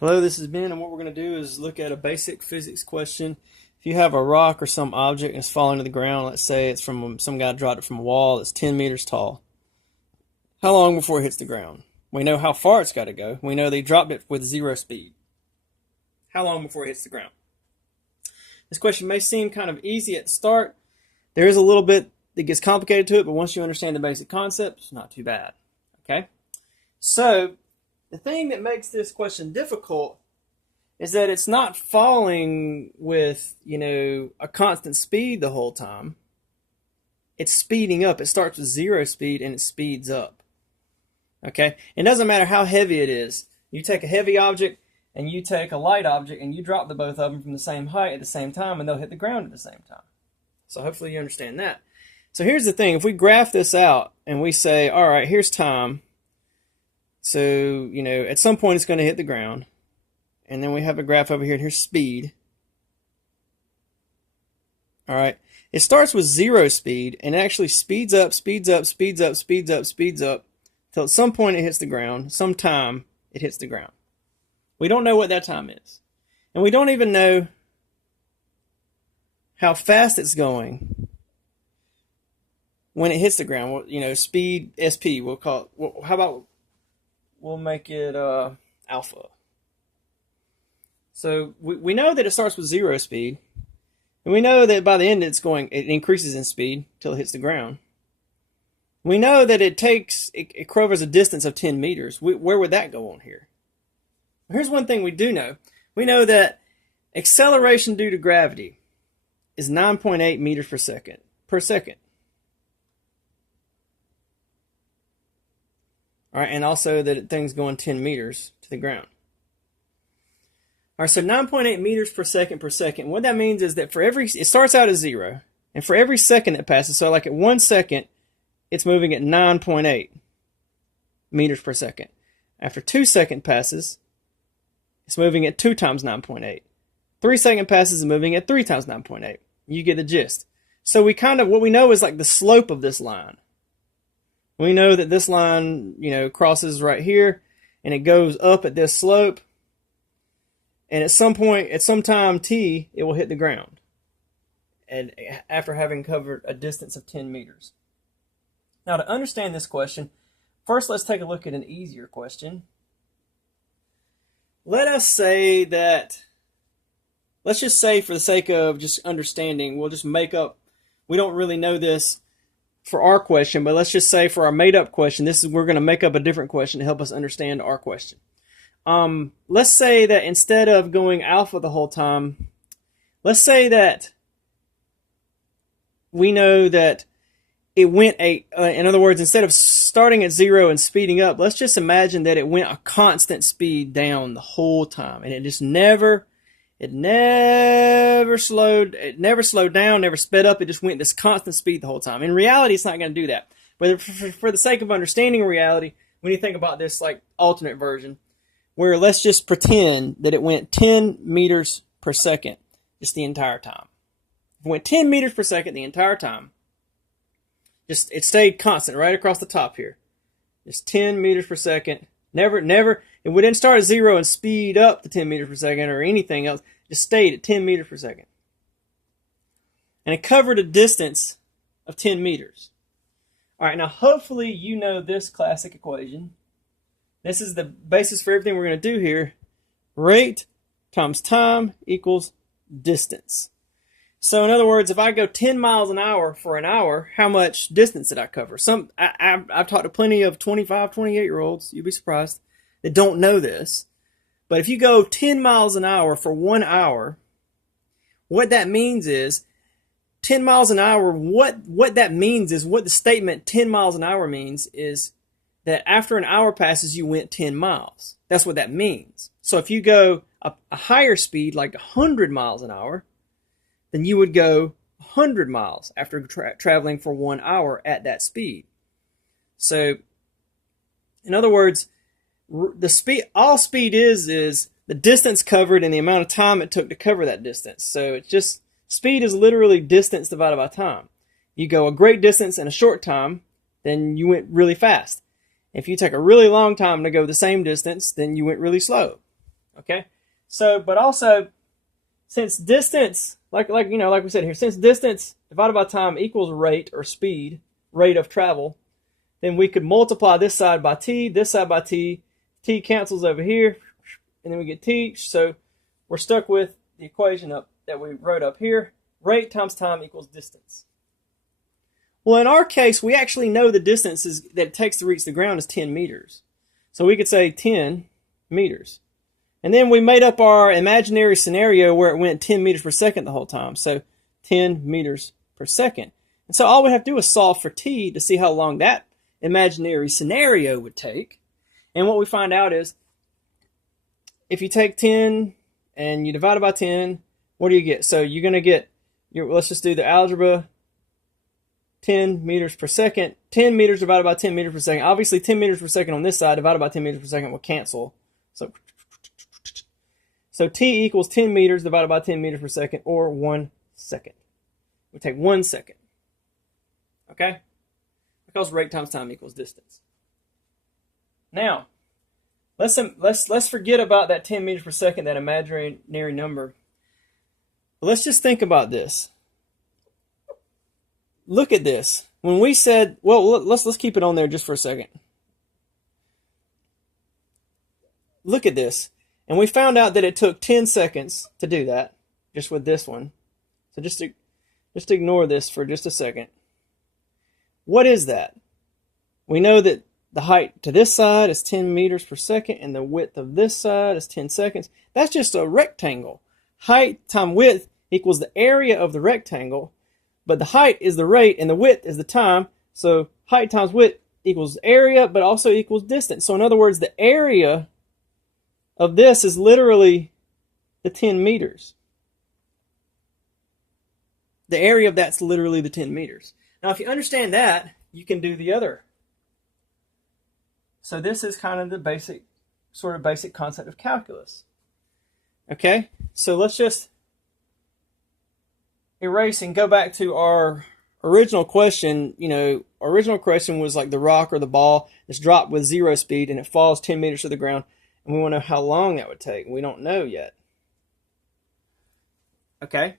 Hello, this is Ben, and what we're going to do is look at a basic physics question. If you have a rock or some object and it's falling to the ground, let's say it's from some guy dropped it from a wall that's 10 meters tall. How long before it hits the ground? We know how far it's got to go. We know they dropped it with zero speed. How long before it hits the ground? This question may seem kind of easy at the start. There is a little bit that gets complicated to it, but once you understand the basic concept, it's not too bad. Okay? So, the thing that makes this question difficult is that it's not falling with, a constant speed the whole time. It's speeding up. It starts with zero speed and it speeds up. Okay? It doesn't matter how heavy it is. You take a heavy object and you take a light object and you drop the both of them from the same height at the same time and they'll hit the ground at the same time. So hopefully you understand that. So here's the thing. If we graph this out and we say, all right, here's time. So, at some point it's going to hit the ground. And then we have a graph over here, and here's speed. All right. It starts with zero speed, and it actually speeds up, speeds up, speeds up, speeds up, speeds up, till at some point it hits the ground. Sometime it hits the ground. We don't know what that time is. And we don't even know how fast it's going when it hits the ground. Well, speed, SP, we'll call it. How about we'll make it alpha. So we know that it starts with zero speed. And we know that by the end it increases in speed till it hits the ground. We know that it covers a distance of 10 meters. Where would that go on here? Here's one thing we do know. We know that acceleration due to gravity is 9.8 meters per second. All right, and also that thing's going 10 meters to the ground. All right, so 9.8 meters per second. What that means is that it starts out at zero, and for every second that passes, so like at 1 second, it's moving at 9.8 meters per second. After 2 seconds passes, it's moving at 2 times 9.8. 3 seconds passes, it's moving at 3 times 9.8. You get the gist. So what we know is like the slope of this line. We know that this line, crosses right here, and it goes up at this slope. And at some time t, it will hit the ground. And after having covered a distance of 10 meters. Now, to understand this question, first let's take a look at an easier question. Let's just say for the sake of just understanding, we'll just make up, we don't really know this for our question, but let's just say for our made-up question, we're going to make up a different question to help us understand our question. Let's say that instead of going alpha the whole time, let's say that we know that it went in other words, instead of starting at zero and speeding up, let's just imagine that it went a constant speed down the whole time, and it never slowed down, never sped up. It just went this constant speed the whole time. In reality, it's not going to do that. But for the sake of understanding reality, we need to think about this like alternate version, where let's just pretend that it went 10 meters per second just the entire time. It went 10 meters per second the entire time. It stayed constant right across the top here. Just 10 meters per second. It wouldn't start at zero and speed up to 10 meters per second or anything else. Just stayed at 10 meters per second. And it covered a distance of 10 meters. All right, now hopefully you know this classic equation. This is the basis for everything we're going to do here. Rate times time equals distance. So in other words, if I go 10 miles an hour for an hour, how much distance did I cover? I've talked to plenty of 25, 28-year-olds, you'd be surprised, that don't know this. But if you go 10 miles an hour for 1 hour, what that means is 10 miles an hour, what that means is, what the statement 10 miles an hour means is that after an hour passes, you went 10 miles. That's what that means. So if you go a higher speed, like 100 miles an hour, then you would go 100 miles after traveling for 1 hour at that speed. So, in other words, all speed is the distance covered and the amount of time it took to cover that distance. So speed is literally distance divided by time. You go a great distance in a short time, then you went really fast. If you take a really long time to go the same distance, then you went really slow. Okay, so but also since distance, like we said here, since distance divided by time equals rate or speed, rate of travel, then we could multiply this side by t, this side by t. T cancels over here, and then we get t. So we're stuck with the equation that we wrote up here. Rate times time equals distance. Well, in our case, we actually know the distance that it takes to reach the ground is 10 meters. So we could say 10 meters. And then we made up our imaginary scenario where it went 10 meters per second the whole time. So 10 meters per second. And so all we have to do is solve for t to see how long that imaginary scenario would take. And what we find out is if you take 10 and you divide it by 10, what do you get? So you're going to get, let's just do the algebra, 10 meters per second. 10 meters divided by 10 meters per second. Obviously 10 meters per second on this side divided by 10 meters per second will cancel. So t equals 10 meters divided by 10 meters per second, or 1 second. We take 1 second. Okay? Because rate times time equals distance. Now, let's forget about that 10 meters per second, that imaginary number. But let's just think about this. Look at this. When we said, well, let's keep it on there just for a second. Look at this. And we found out that it took 10 seconds to do that, just with this one. So just ignore this for just a second. What is that? We know that the height to this side is 10 meters per second, and the width of this side is 10 seconds. That's just a rectangle. Height times width equals the area of the rectangle, but the height is the rate, and the width is the time. So height times width equals area, but also equals distance. So in other words, the area of this is literally the 10 meters. The area of that's literally the 10 meters. Now, if you understand that, you can do the other. So this is kind of the basic concept of calculus. Okay, so let's just erase and go back to our original question. Original question was like the rock or the ball is dropped with 0 speed and it falls 10 meters to the ground. And we want to know how long that would take. We don't know yet. Okay?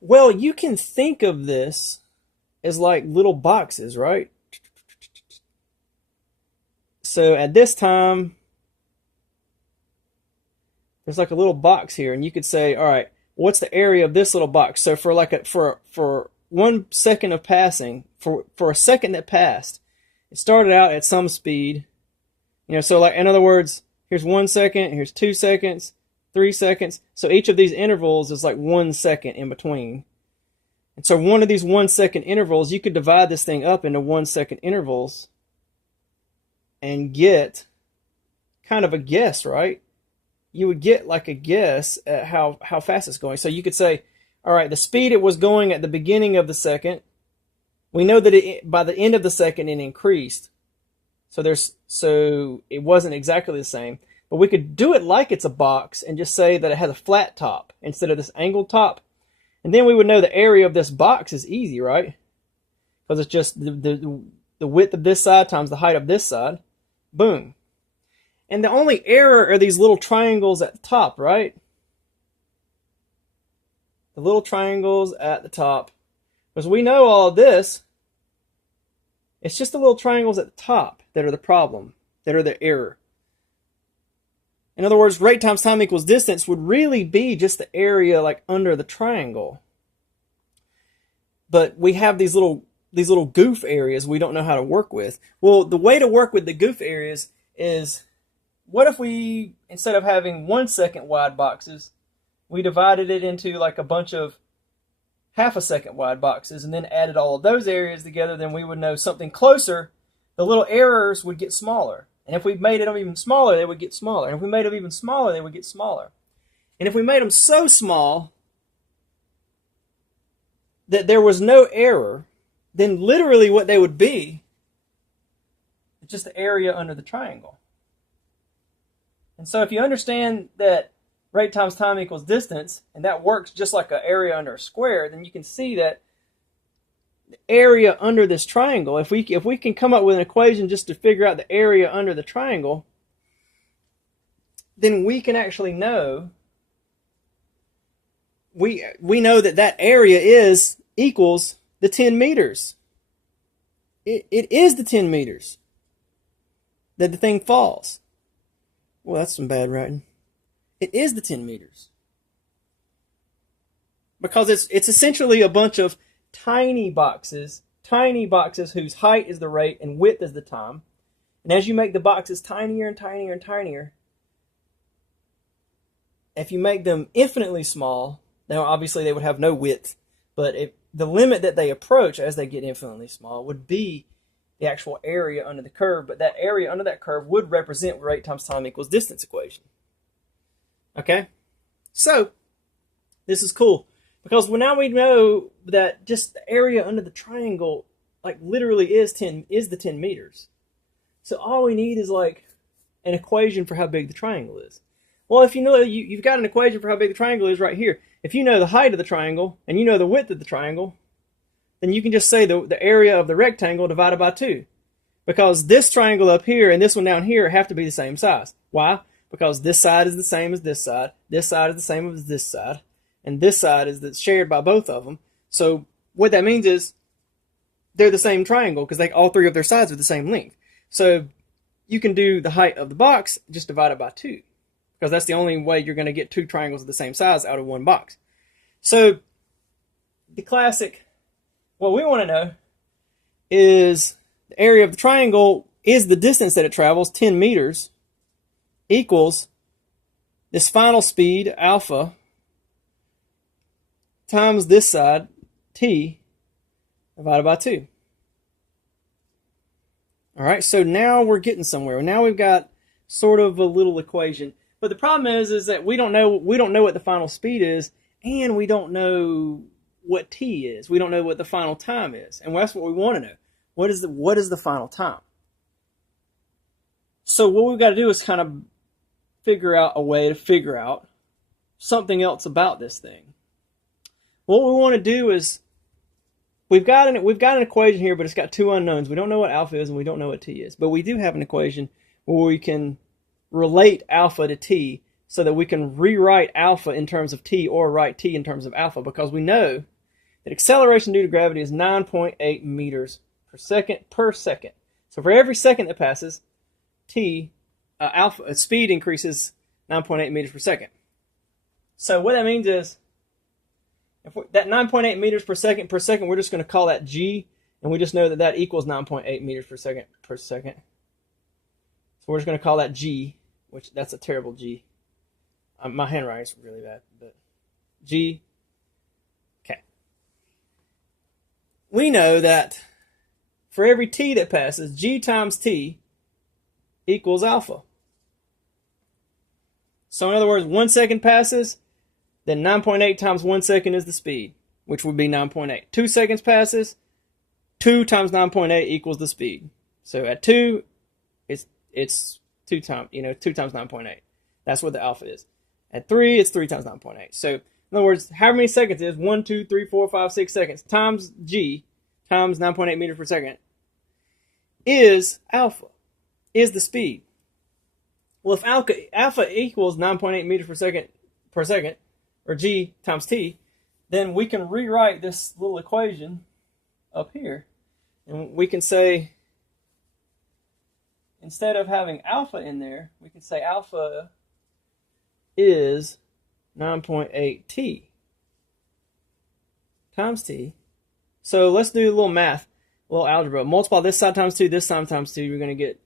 Well, you can think of this as like little boxes, right? So at this time, there's like a little box here, and you could say, all right, what's the area of this little box? So for 1 second of passing, for a second that passed, it started out at some speed. So like in other words, here's 1 second, here's 2 seconds, 3 seconds. So each of these intervals is like 1 second in between. And so one of these 1 second intervals, you could divide this thing up into 1 second intervals and get kind of a guess, right? You would get like a guess at how fast it's going. So you could say, all right, the speed it was going at the beginning of the second, we know that by the end of the second it increased. So it wasn't exactly the same. But we could do it like it's a box and just say that it has a flat top instead of this angled top. And then we would know the area of this box is easy, right? Because it's just the width of this side times the height of this side. Boom. And the only error are these little triangles at the top, right? The little triangles at the top. Because we know all of this. It's just the little triangles at the top that are the problem, that are the error. In other words, rate times time equals distance would really be just the area like under the triangle. But we have these little goof areas we don't know how to work with. Well, the way to work with the goof areas is, what if we, instead of having 1 second wide boxes, we divided it into like a bunch of half a second wide boxes and then added all of those areas together? Then we would know something closer. The little errors would get smaller. And if we made them even smaller, they would get smaller. And if we made them even smaller, they would get smaller. And if we made them so small that there was no error, then literally what they would be is just the area under the triangle. And so if you understand that rate times time equals distance, and that works just like an area under a square, then you can see that the area under this triangle, if we can come up with an equation just to figure out the area under the triangle, then we can actually know, we know that that area equals the 10 meters. It is the 10 meters that the thing falls. Well, that's some bad writing. It is the 10 meters. Because it's essentially a bunch of tiny boxes whose height is the rate and width is the time. And as you make the boxes tinier and tinier and tinier, if you make them infinitely small, now obviously they would have no width, but the limit that they approach as they get infinitely small would be the actual area under the curve, but that area under that curve would represent rate times time equals distance equation. Okay? So, this is cool, because now we know that just the area under the triangle, like, literally is the 10 meters. So all we need is like an equation for how big the triangle is. Well, if you know, you've got an equation for how big the triangle is right here. If you know the height of the triangle and you know the width of the triangle, then you can just say the area of the rectangle divided by 2. Because this triangle up here and this one down here have to be the same size. Why? Because this side is the same as this side is the same as this side, and this side is shared by both of them. So what that means is they're the same triangle because all three of their sides are the same length. So you can do the height of the box just divided by 2. Because that's the only way you're going to get two triangles of the same size out of one box. So the classic, what we want to know is the area of the triangle is the distance that it travels, 10 meters, equals this final speed, alpha, times this side, t, divided by 2. All right, so now we're getting somewhere. Now we've got sort of a little equation. But the problem is that we don't know what the final speed is, and we don't know what t is. We don't know what the final time is, and that's what we want to know. What is the final time? So what we've got to do is kind of figure out a way to figure out something else about this thing. What we want to do is we've got an equation here, but it's got two unknowns. We don't know what alpha is, and we don't know what t is. But we do have an equation where we can relate alpha to t so that we can rewrite alpha in terms of t or write t in terms of alpha, because we know that acceleration due to gravity is 9.8 meters per second. So for every second that passes, alpha speed increases 9.8 meters per second. So what that means is that 9.8 meters per second, we're just going to call that g, and we just know that equals 9.8 meters per second. So we're just going to call that g, which that's a terrible g. My handwriting's really bad, but g. Okay. We know that for every t that passes, g times t equals alpha. So in other words, 1 second passes, then 9.8 times 1 second is the speed, which would be 9.8. 2 seconds passes, 2 times 9.8 equals the speed. So at 2, it's 2 times 9.8. That's what the alpha is. At 3, it's 3 times 9.8. So in other words, how many seconds is 1, 2, 3, 4, 5, 6 seconds times g times 9.8 meters per second is alpha, is the speed. Well, if alpha equals 9.8 meters per second, or g times t, then we can rewrite this little equation up here, and we can say, instead of having alpha in there, we can say alpha is 9.8 t times t. So let's do a little math, a little algebra. Multiply this side times 2, this side times 2, you're going to get,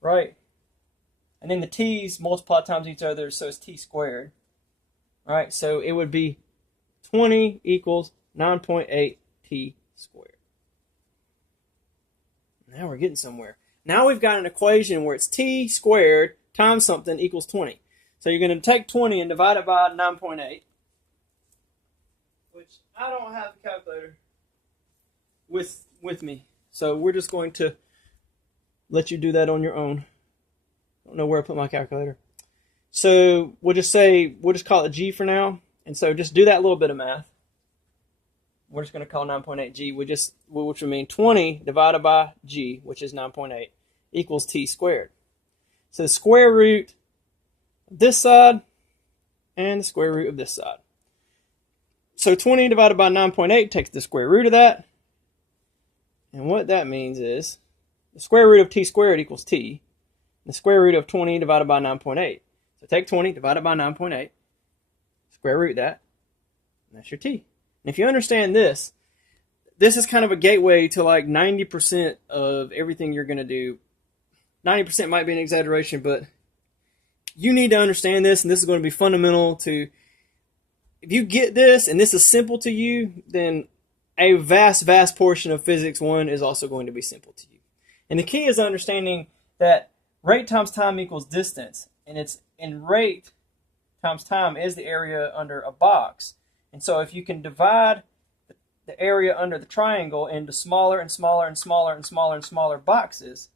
right? And then the t's multiply times each other, so it's t squared. Right? So it would be 20 equals 9.8 t squared. Now we're getting somewhere. Now we've got an equation where it's t squared times something equals 20. So you're going to take 20 and divide it by 9.8, which I don't have the calculator with me. So we're just going to let you do that on your own. I don't know where I put my calculator. So we'll just call it g for now. And so just do that little bit of math. We're just going to call 9.8 g, which would mean 20 divided by g, which is 9.8, equals t squared. So the square root this side and the square root of this side. So 20 divided by 9.8 takes the square root of that. And what that means is the square root of t squared equals t. The square root of 20 divided by 9.8. So take 20 divided by 9.8, square root that, and that's your t. And if you understand this, this is kind of a gateway to like 90% of everything you're going to do. 90% might be an exaggeration, but you need to understand this, and this is going to be fundamental to, if you get this and this is simple to you, then a vast, vast portion of Physics 1 is also going to be simple to you. And the key is understanding that rate times time equals distance, and rate times time is the area under a box. And so if you can divide the area under the triangle into smaller and smaller and smaller and smaller and smaller boxes,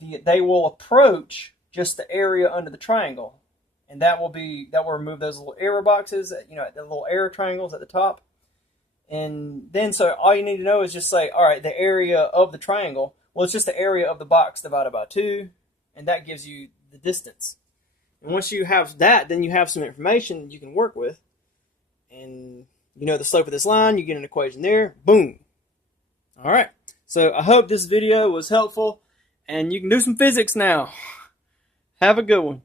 they will approach just the area under the triangle, and that will remove those little error boxes, the little error triangles at the top. And then so all you need to know is just say, all right, the area of the triangle, well, it's just the area of the box divided by 2, and that gives you the distance. And once you have that, then you have some information you can work with, and you know the slope of this line, you get an equation there, boom. All right, so I hope this video was helpful, and you can do some physics now. Have a good one.